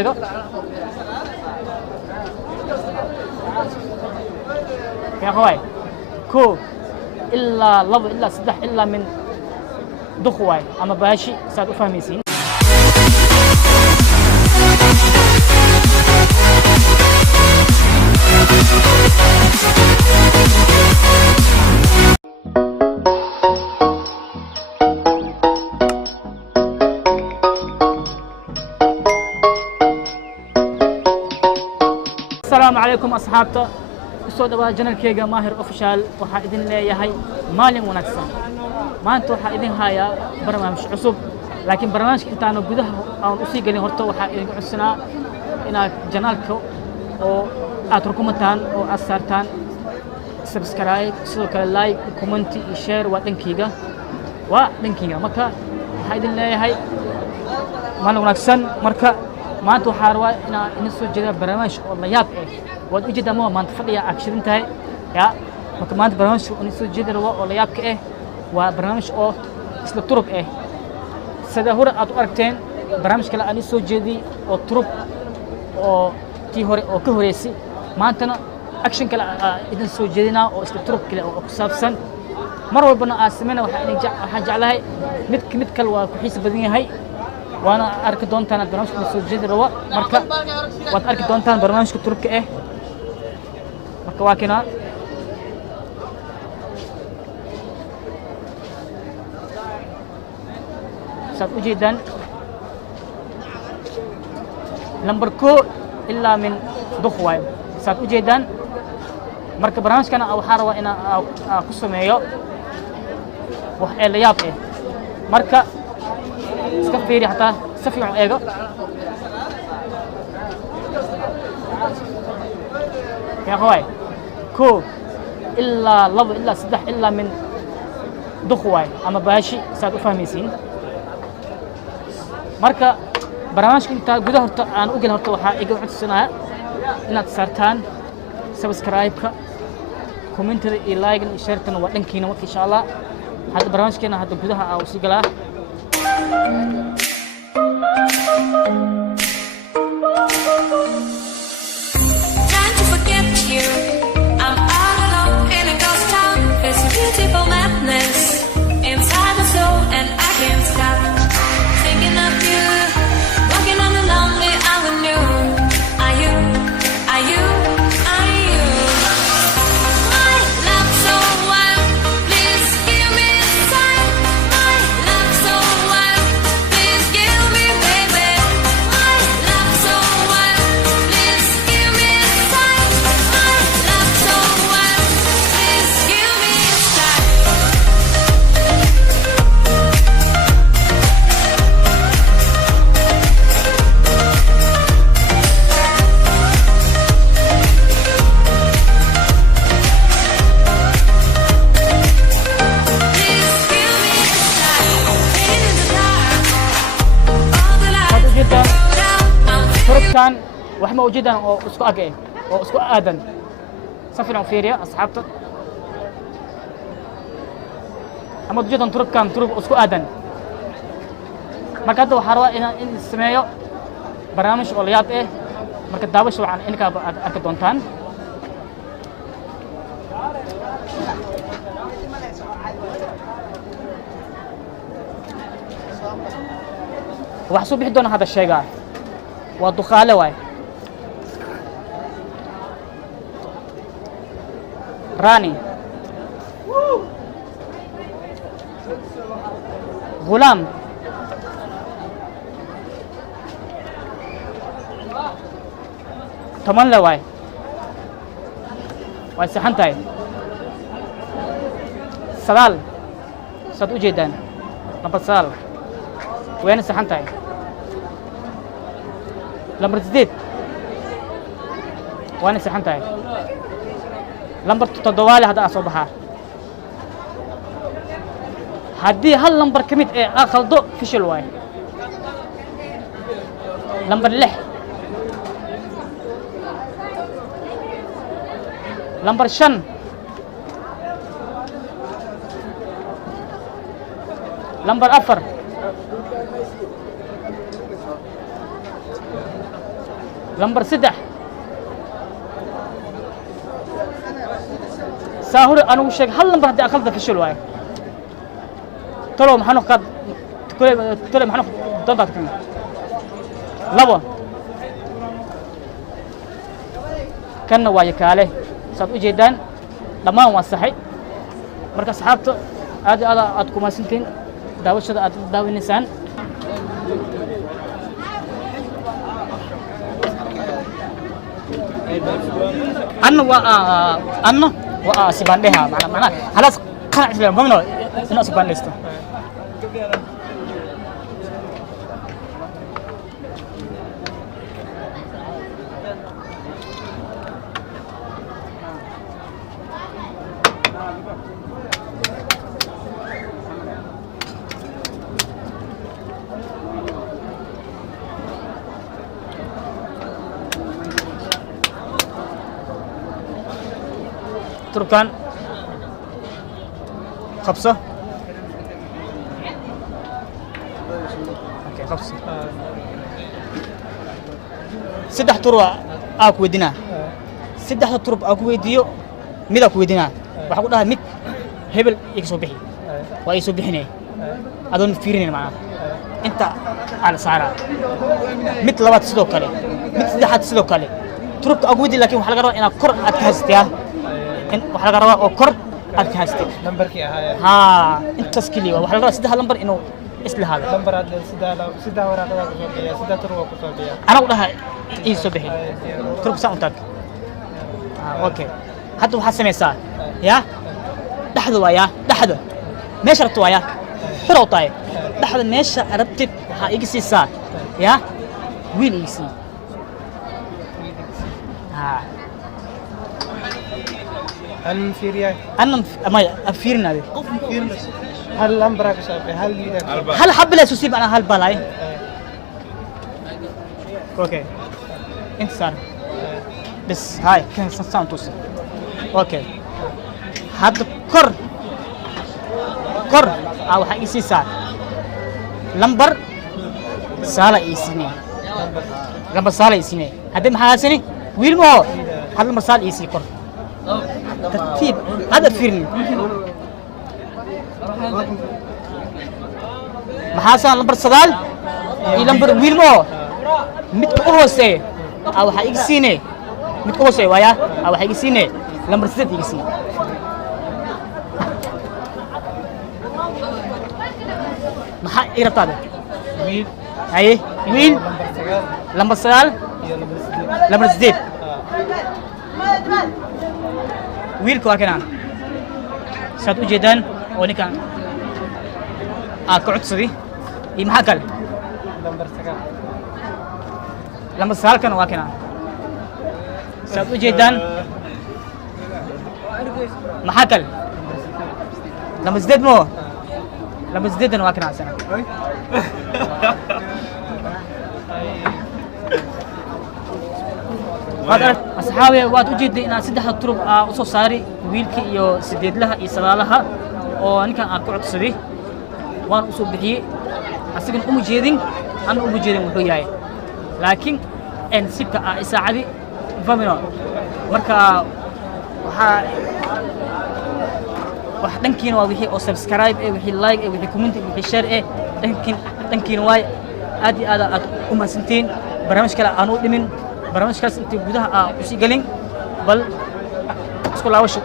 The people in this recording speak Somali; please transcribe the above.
يا اخوي كو الا لب الا صدح الا من دخواي اما باشي ساد افهميسين السلام عليكم أصحابته soo dhawaad channelkayga Maahir Official waxa idin leeyahay maalin wanaagsan maanta waxa idin haya barnaamij cusub laakiin barnaamijka intaanu gudaha aan u sii galin horta waxa idin codsanaa inaad channelka oo aad rukumataan oo aad saartaan subscribe sidoo kale like comment iyo share waa dhankayga marka waxa idin leeyahay maalin wanaagsan marka maanta waxaa rabaa inaan idin soo jeedo barnaamij oo la yaab ah waad u jeedaa maanta fadhiya action tahay ya marka maanta barnaamij oo soo jeedo oo la yaab ka ah waa barnaamij oo isla turub ah sida hore aad u aragteen barnaamij kale aan soo jeediyay oo turub oo tii hore oo ka horeysay maantana action kale idin soo jeedinaa oo isla turub kale oo ku saabsan mar walbana aan sameeyna waxa jeclahay mid kale waa ku xiis badan yahay وانا اركي دونتان برنامج سو جيد روا marka waad arki doontaan barnaamijka turubka ah marka waa kina saad u jeedaan number 2 ilaa min dukhwaay saad u jeedaan marka barnaamijkana waxa rabaa in aan ku sameeyo wax la yaab ah marka iska fiiri hataa si fiican eego يا اخوي كو الا لب الا صدح الا من دخواي اما باشي ساد افهميسين marka barnaamijka inta gudaha horta aan u galin horta waxa iga codsanaa inaad saartaan subscribe-ka comment-da iyo like-da iyo share-tana waa dhankiina marka insha Allah hadda barnaamijkeena hadda gudaha aan u sii galaa Trying to forget you. I'm all alone in a ghost town. It's a beautiful madness inside my soul, and I can't stop thinking of you. Walking on the lonely avenue. Are you? Are you? Are you? My love so wild, please give me a sign. My love so wild, please give me, baby. My love so wild, please give me a sign. My love so wild, please give me a sign. Please give me a sign. In the dark, all the saad u lights jeedaan go down. I'm turubkan wax ma u jeedaan oo isku ag ah oo isku aadan si fiican u fiiriya asxaabta ama u jeedaan turubkan turub isku aadan marka hadda waxaa rabaa inaan sameeyo barnaamij oo la yaab ah marka daawasho wacan inka aad arki doontaan wax soo bixi doona hadda sheegaa waa duqaale waay راني غلام تمن لواي واي سحنتاي سلال صد وجيدان نمبر سال وين سحنتاي لمبر جديد وين سحنتاي لمبر تدوالي هذا أصبحها هدي هل لمبر كميت آخر ضوء في شلواي لمبر لح لمبر شن لمبر أفر لمبر 6 ساهر أنا وشك هل لمبر هدي أخلط في الشلوة تلو محنو قد تلو محنو ضد كم لبا كنا وايك عليه صار جدا لما هو صحي مركز صحابته هذا أتكم سنتين داوش هذا داوي النسان أنا سبحانه معنا خلاص خلاص سبحانه ما منو إنه سبحانه لسه تركان خبصة اوكي خبصة سدح تروى اكو ودينا سدح تروب اكو ويديو ميد اكو ودينا waxa ku dhahay mid hebel iga soo bixi waa soo bixinay adoon fiirinay macna inta aan saara mid labaad sidoo kale mid saddexaad sidoo kale turubka agu widi laakiin waxa laga rabaa inaad kor aad ka haystaa in waxa laga rabaa oo kor aad ka haystaa numberkii ahaa ha intaas kaliya waxa laga rabaa saddex lambar inuu isla hado number aad saddex waraaqada ku soo bixiya saddex turub ku soo bixiya ana u dhahay ii soo bixi turub saan u tag okay hadda waxaad samaysaa ya dhaxda waaya dhaxda meesha rabto waaya xiro taay dhaxda meesha rabtid waxa iga siisaa ya wiil ii sii ha hal fiiriya أنا ما أفيرنا هذه hal number ka soo bixiya hal wiil هل حب لا سوسيب أنا هل بلاي أوكي أنت صار بس هاي كان سان توصل أوكي هذا كر أو حاجة سيسار لمبر سالة إيسيني لمبر سالة إيسيني هذا محاسني ويل مو هذا لمبر سالة إيسي كر ترتيب هذا فيرني محاسن لمبر سدال لمبر ويل مو متكوسه أو حاجة سيني متكوسه ويا أو حاجة سيني لمبر سدال إيسي محا إيرتاد wiil أيه ويل number 9 لمبر سدال iyo number 8 لمبر سدال ويل كواكنا سات وجدان ونكان كعد صدي يمحكل number 9 لما سال كان واكنا سات وجدان محكل لما زدت مو لما زدت واكنا سنة هذا أصحابي واتوجد إن سدح الطرق أصو صاري ويلك يو سديد لها يسلا لها أو أنا كان أقعد صدي وأنا أصو بحي أسكن أم جيدين أنا أم جيدين وحياي لكن إن سبك إساعدي فمنون مركا wax dhankiina waa wixii oo subscribe ee wixii like ee wixii comment ee wixii share ee dhankiina way aad iyo aad u mahadsantiin barnaamij kale aan u dhimin barnaamijkaas intii gudaha u sii galin bal isku laabasho